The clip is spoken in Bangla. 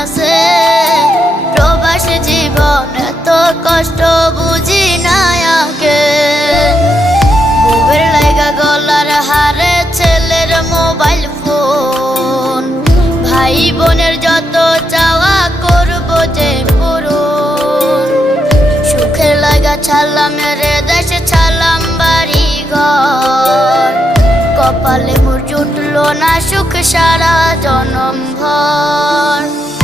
আছে। প্রবাস জীবন এত কষ্ট বুঝি না আগে। বউয়ের লাইগা গলার হারে ছেলের মোবাইল ফোন, ভাই বোনের যত চাওয়া করব যে পূরণ। সুখের লাগা ছাড়লাম রে দেশে, ছাড়লাম বাড়ি ঘর, কপালে মোর জুটলো না সুখ সারা জনম ভর।